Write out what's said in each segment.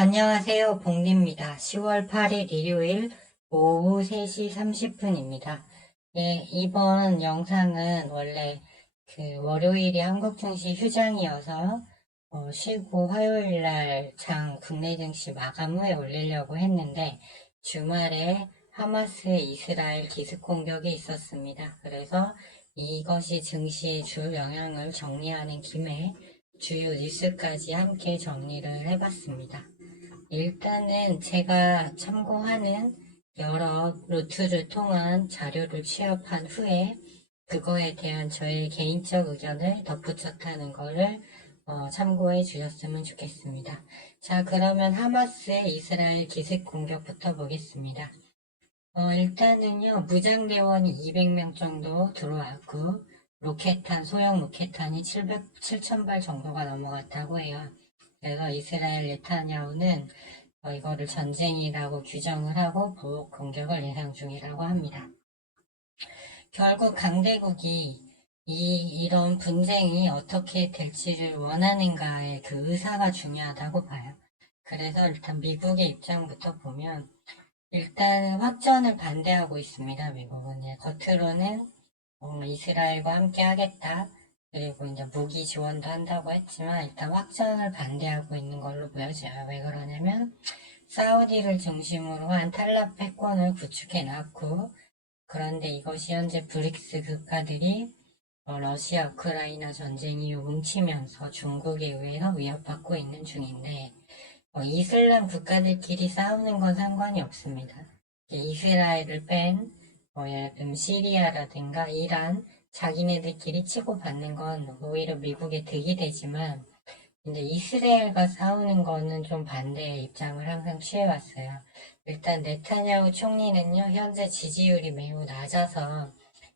안녕하세요. 복리입니다. 10월 8일 일요일 오후 3시 30분입니다. 예, 이번 영상은 원래 월요일이 한국 증시 휴장이어서 쉬고 화요일 날 국내 증시 마감 후에 올리려고 했는데 주말에 하마스 이스라엘 기습 공격이 있었습니다. 그래서 이것이 증시에 줄 영향을 정리하는 김에 주요 뉴스까지 함께 정리를 해봤습니다. 일단은 제가 참고하는 여러 루트를 통한 자료를 취합한 후에 그거에 대한 저의 개인적 의견을 덧붙였다는 거를 참고해 주셨으면 좋겠습니다. 자, 그러면 하마스의 이스라엘 기습 공격부터 보겠습니다. 일단은요, 무장대원이 200명 정도 들어왔고, 소형 로켓탄이 7,000발 정도가 넘어갔다고 해요. 그래서 이스라엘 네타냐후는 이거를 전쟁이라고 규정을 하고 보복 공격을 예상 중이라고 합니다. 결국 강대국이 이런 분쟁이 어떻게 될지를 원하는가의 그 의사가 중요하다고 봐요. 그래서 일단 미국의 입장부터 보면 일단 확전을 반대하고 있습니다. 미국은 겉으로는 이스라엘과 함께 하겠다. 그리고 이제 무기 지원도 한다고 했지만 일단 확전을 반대하고 있는 걸로 보여져요. 왜 그러냐면 사우디를 중심으로 한 탈랍 패권을 구축해 놨고 그런데 이것이 현재 브릭스 국가들이 러시아 우크라이나 전쟁 이후 뭉치면서 중국에 의해서 위협받고 있는 중인데 이슬람 국가들끼리 싸우는 건 상관이 없습니다. 이스라엘을 뺀 예를 들면 시리아라든가 이란 자기네들끼리 치고받는 건 오히려 미국에 득이 되지만 근데 이스라엘과 싸우는 거는 좀 반대의 입장을 항상 취해왔어요. 일단 네타냐후 총리는요 현재 지지율이 매우 낮아서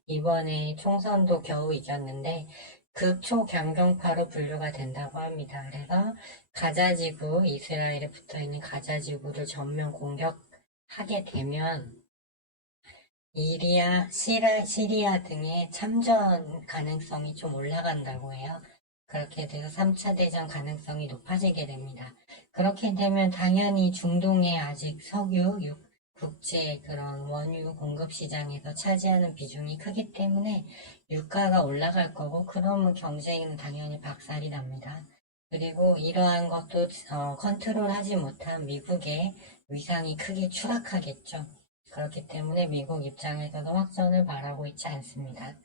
이번에 총선도 겨우 이겼는데 극초경경파로 분류가 된다고 합니다. 그래서 가자지구, 이스라엘에 붙어있는 가자지구를 전면 공격하게 되면 시리아 등의 참전 가능성이 좀 올라간다고 해요. 그렇게 돼서 3차 대전 가능성이 높아지게 됩니다. 그렇게 되면 당연히 중동의 아직 석유, 국제 그런 원유 공급 시장에서 차지하는 비중이 크기 때문에 유가가 올라갈 거고 그러면 경제는 당연히 박살이 납니다. 그리고 이러한 것도 컨트롤하지 못한 미국의 위상이 크게 추락하겠죠. 그렇기 때문에 미국 입장에서도 확전을 바라고 있지 않습니다.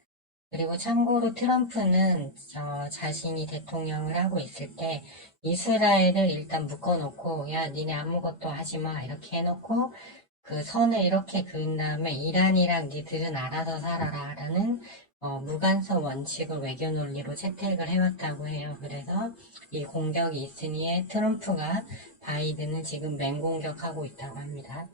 그리고 참고로 트럼프는 자신이 대통령을 하고 있을 때 이스라엘을 일단 묶어놓고 야 니네 아무것도 하지마 이렇게 해놓고 그 선을 이렇게 그은 다음에 이란이랑 니들은 알아서 살아라 라는 무간섭 원칙을 외교 논리로 채택을 해왔다고 해요. 그래서 이 공격이 있으니 트럼프가 바이든을 지금 맹공격하고 있다고 합니다.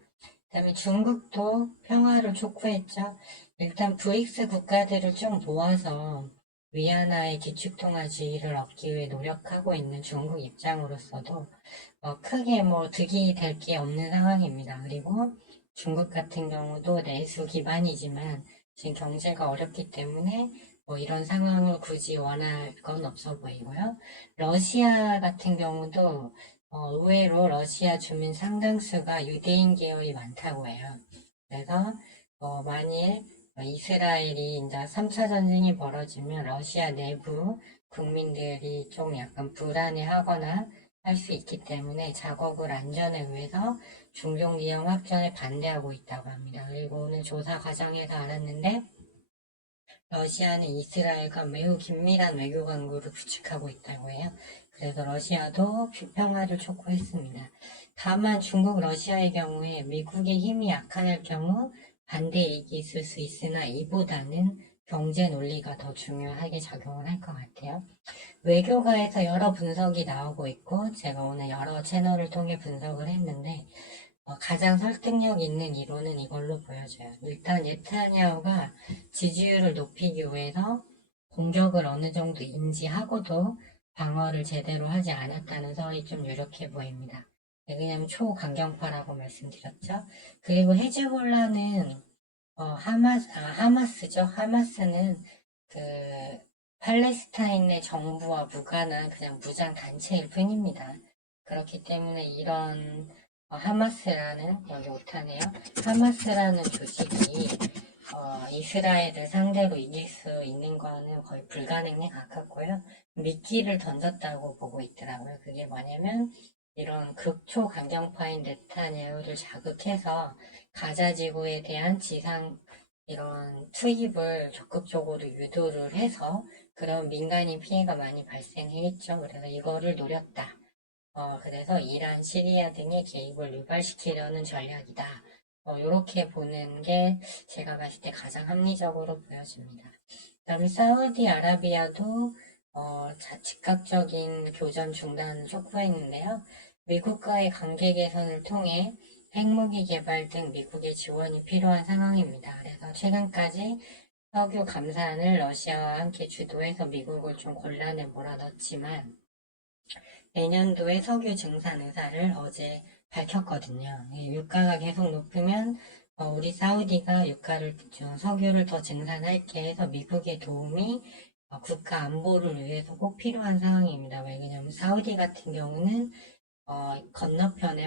그다음에 중국도 평화를 촉구했죠. 일단 브릭스 국가들을 좀 모아서 위안화의 기축통화주의를 얻기 위해 노력하고 있는 중국 입장으로서도 크게 득이 될 게 없는 상황입니다. 그리고 중국 같은 경우도 내수 기반이지만 지금 경제가 어렵기 때문에 이런 상황을 굳이 원할 건 없어 보이고요. 러시아 같은 경우도 의외로 러시아 주민 상당수가 유대인 계열이 많다고 해요. 그래서 만일 이스라엘이 이제 3차 전쟁이 벌어지면 러시아 내부 국민들이 좀 약간 불안해하거나 할 수 있기 때문에 자국을 안전을 위해서 중동 지역 확전에 반대하고 있다고 합니다. 그리고 오늘 조사 과정에서 알았는데 러시아는 이스라엘과 매우 긴밀한 외교 관계를 구축하고 있다고 해요. 그래서 러시아도 평화를 촉구했습니다. 다만 중국, 러시아의 경우에 미국의 힘이 약할 경우 반대 이익이 있을 수 있으나 이보다는 경제 논리가 더 중요하게 작용을 할 것 같아요. 외교가에서 여러 분석이 나오고 있고 제가 오늘 여러 채널을 통해 분석을 했는데 가장 설득력 있는 이론은 이걸로 보여져요. 일단 네타냐후가 지지율을 높이기 위해서 공격을 어느 정도 인지하고도 방어를 제대로 하지 않았다는 설이 좀 유력해 보입니다. 왜냐하면 초강경파라고 말씀드렸죠. 그리고 헤즈볼라는 하마스죠. 하마스는 그 팔레스타인의 정부와 무관한 그냥 무장 단체일 뿐입니다. 그렇기 때문에 이런 하마스라는, 여기 오타네요. 하마스라는 조직이 이스라엘을 상대로 이길 수 있는 거는 거의 불가능에 가깝고요. 미끼를 던졌다고 보고 있더라고요. 그게 뭐냐면 이런 극초 강경파인 네타냐후를 자극해서 가자 지구에 대한 지상 이런 투입을 적극적으로 유도를 해서 그런 민간인 피해가 많이 발생했죠. 그래서 이거를 노렸다. 그래서 이란, 시리아 등의 개입을 유발시키려는 전략이다. 이렇게 보는 게 제가 봤을 때 가장 합리적으로 보여집니다. 그다음에 사우디아라비아도 즉각적인 교전 중단을 촉구했는데요. 미국과의 관계 개선을 통해 핵무기 개발 등 미국의 지원이 필요한 상황입니다. 그래서 최근까지 석유 감산을 러시아와 함께 주도해서 미국을 좀 곤란에 몰아넣었지만 내년도에 석유 증산 의사를 어제 밝혔거든요. 유가가 계속 높으면 우리 사우디가 석유를 더 증산할게 해서 미국의 도움이 국가 안보를 위해서 꼭 필요한 상황입니다. 왜냐하면 사우디 같은 경우는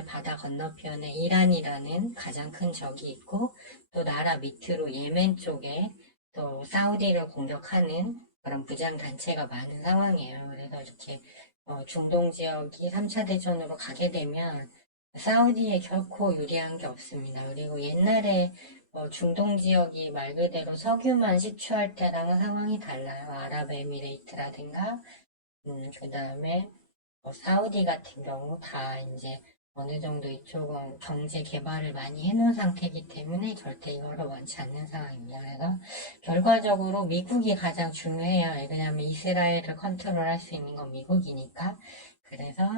바다 건너편에 이란이라는 가장 큰 적이 있고 또 나라 밑으로 예멘 쪽에 또 사우디를 공격하는 그런 무장 단체가 많은 상황이에요. 그래서 이렇게 중동 지역이 3차 대전으로 가게 되면 사우디에 결코 유리한 게 없습니다. 그리고 옛날에 중동 지역이 말 그대로 석유만 시추할 때랑은 상황이 달라요. 아랍에미레이트라든가 그 다음에 사우디 같은 경우 다 이제 어느 정도 이쪽은 경제 개발을 많이 해놓은 상태이기 때문에 절대 이거를 원치 않는 상황입니다. 그래서 결과적으로 미국이 가장 중요해요. 왜냐하면 이스라엘을 컨트롤할 수 있는 건 미국이니까. 그래서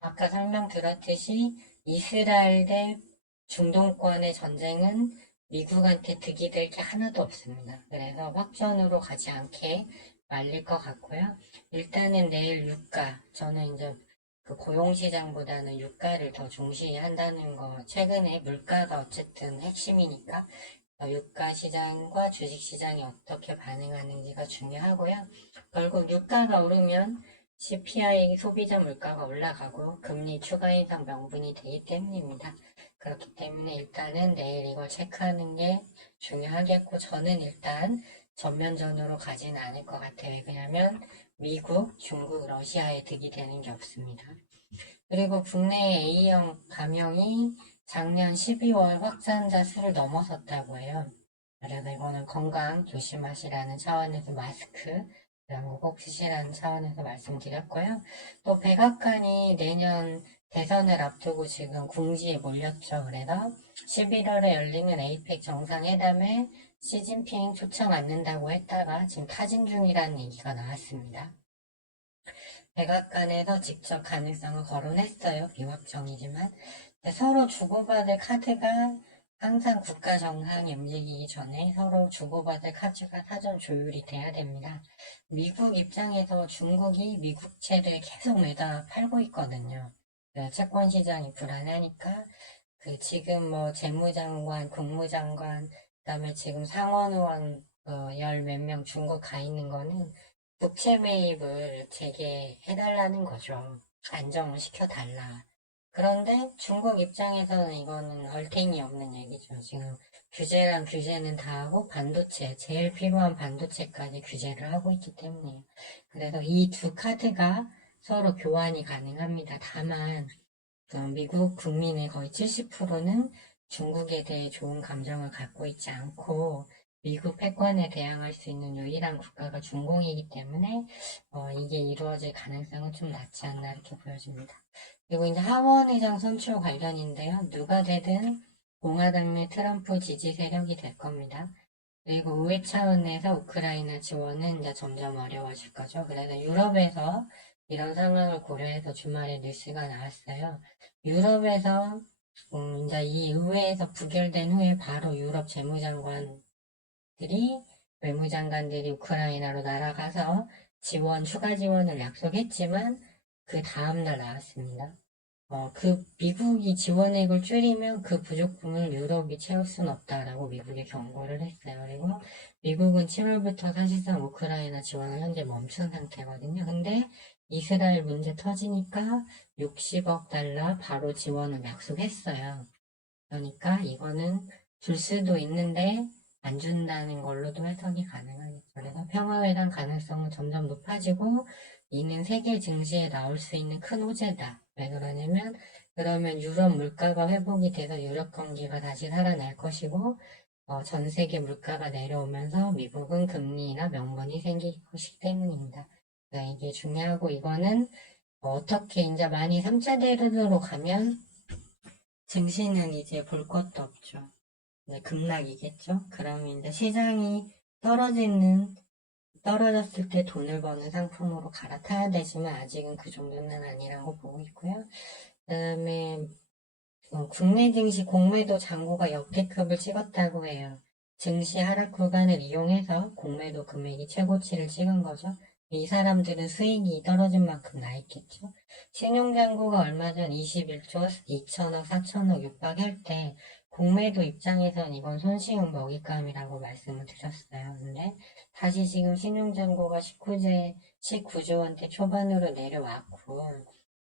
아까 설명드렸듯이 이스라엘 대 중동권의 전쟁은 미국한테 득이 될 게 하나도 없습니다. 그래서 확전으로 가지 않게 말릴 것 같고요. 일단은 내일 유가, 저는 이제 그 고용시장보다는 유가를 더 중시한다는 거, 최근에 물가가 어쨌든 핵심이니까 유가 시장과 주식 시장이 어떻게 반응하는지가 중요하고요. 결국 유가가 오르면 CPI 소비자 물가가 올라가고 금리 추가 인상 명분이 되기 때문입니다. 그렇기 때문에 일단은 내일 이걸 체크하는 게 중요하겠고, 저는 일단 전면전으로 가지는 않을 것 같아요. 왜냐하면 미국, 중국, 러시아에 득이 되는 게 없습니다. 그리고 국내 A형 감염이 작년 12월 확산자 수를 넘어섰다고 해요. 그래서 이거는 건강 조심하시라는 차원에서 마스크 이런 거 꼭 쓰시라는 차원에서 말씀드렸고요. 또 백악관이 내년 대선을 앞두고 지금 궁지에 몰렸죠. 그래서 11월에 열리는 에이펙 정상회담에 시진핑 초청 않는다고 했다가 지금 타진 중이라는 얘기가 나왔습니다. 백악관에서 직접 가능성을 거론했어요. 비확정이지만. 서로 주고받을 카드가 항상 국가 정상이 움직이기 전에 서로 주고받을 카드가 사전 조율이 돼야 됩니다. 미국 입장에서 중국이 미국채를 계속 매다 팔고 있거든요. 채권 시장이 불안하니까 지금 재무장관, 국무장관, 그다음에 지금 상원의원 열 몇 명 중국 가 있는 거는 국채 매입을 재개해달라는 거죠. 안정을 시켜달라. 그런데 중국 입장에서는 이거는 얼탱이 없는 얘기죠. 지금 규제랑 규제는 다 하고 반도체, 제일 필요한 반도체까지 규제를 하고 있기 때문에요. 그래서 이 두 카드가 서로 교환이 가능합니다. 다만 미국 국민의 거의 70%는 중국에 대해 좋은 감정을 갖고 있지 않고 미국 패권에 대항할 수 있는 유일한 국가가 중공이기 때문에 이게 이루어질 가능성은 좀 낮지 않나 이렇게 보여집니다. 그리고 이제 하원의장 선출 관련인데요. 누가 되든 공화당 내 트럼프 지지 세력이 될 겁니다. 그리고 의회 차원에서 우크라이나 지원은 이제 점점 어려워질 거죠. 그래서 유럽에서 이런 상황을 고려해서 주말에 뉴스가 나왔어요. 유럽에서 이제 이 의회에서 부결된 후에 바로 유럽 재무장관들이 외무장관들이 우크라이나로 날아가서 추가 지원을 약속했지만 그 다음날 나왔습니다. 미국이 지원액을 줄이면 그 부족분을 유럽이 채울 수는 없다라고 미국이 경고를 했어요. 그리고 미국은 7월부터 사실상 우크라이나 지원을 현재 멈춘 상태거든요. 근데 이스라엘 문제 터지니까 60억 달러 바로 지원을 약속했어요. 그러니까 이거는 줄 수도 있는데 안 준다는 걸로도 해석이 가능하겠죠. 그래서 평화회담 가능성은 점점 높아지고 이는 세계 증시에 나올 수 있는 큰 호재다. 왜 그러냐면 그러면 유럽 물가가 회복이 돼서 유럽 경기가 다시 살아날 것이고 전 세계 물가가 내려오면서 미국은 금리나 명분이 생길 것이기 때문입니다. 그러니까 이게 중요하고 이거는 어떻게 이제 많이 3차 대전으로 가면 증시는 이제 볼 것도 없죠. 네, 급락이겠죠. 그럼 이제 시장이 떨어졌을 때 돈을 버는 상품으로 갈아타야 되지만 아직은 그 정도는 아니라고 보고 있고요. 그다음에 국내 증시 공매도 잔고가 역대급을 찍었다고 해요. 증시 하락 구간을 이용해서 공매도 금액이 최고치를 찍은 거죠. 이 사람들은 수익이 떨어진 만큼 나 있겠죠. 신용잔고가 얼마 전 21조 2천억, 4천억 육박할 때 공매도 입장에선 이건 손쉬운 먹잇감이라고 말씀을 드렸어요. 근데 다시 지금 신용잔고가 19조 원대 초반으로 내려왔고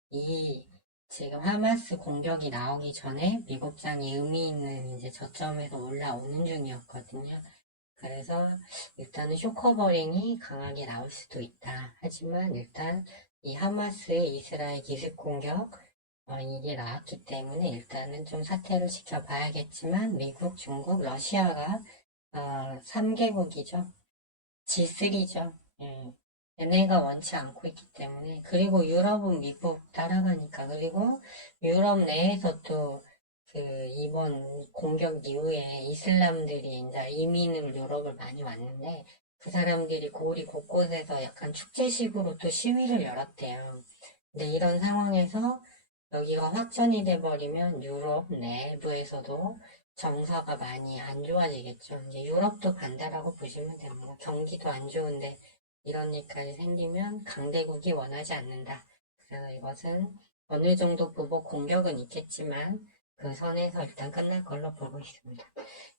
이 지금 하마스 공격이 나오기 전에 미국장이 의미 있는 이제 저점에서 올라오는 중이었거든요. 그래서 일단은 쇼커버링이 강하게 나올 수도 있다. 하지만 일단 이 하마스의 이스라엘 기습 공격 이게 나왔기 때문에 일단은 좀 사태를 지켜봐야겠지만 미국, 중국, 러시아가 3개국이죠. G3죠. 얘네가 원치 않고 있기 때문에 그리고 유럽은 미국 따라가니까 그리고 유럽 내에서도 그 이번 공격 이후에 이슬람들이 이제 이민을 유럽을 많이 왔는데 그 사람들이 고리 곳곳에서 약간 축제식으로 또 시위를 열었대요. 근데 이런 상황에서 여기가 확전이 돼버리면 유럽 내부에서도 정서가 많이 안 좋아지겠죠. 이제 유럽도 간다라고 보시면 됩니다. 경기도 안 좋은데 이런 일까지 생기면 강대국이 원하지 않는다. 그래서 이것은 어느 정도 보복 공격은 있겠지만 그 선에서 일단 끝날 걸로 보고 있습니다.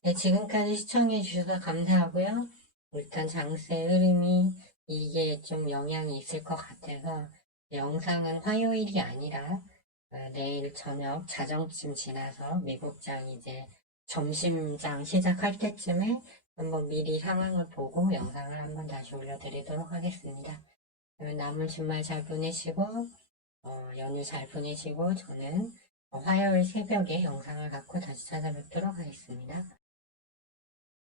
네, 지금까지 시청해 주셔서 감사하고요. 일단 장세 흐름이 이게 좀 영향이 있을 것 같아서 영상은 화요일이 아니라 내일 저녁 자정쯤 지나서 미국장 이제 점심장 시작할 때쯤에 한번 미리 상황을 보고 영상을 한번 다시 올려드리도록 하겠습니다. 그러면 남은 주말 잘 보내시고 연휴 잘 보내시고 저는 화요일 새벽에 영상을 갖고 다시 찾아뵙도록 하겠습니다.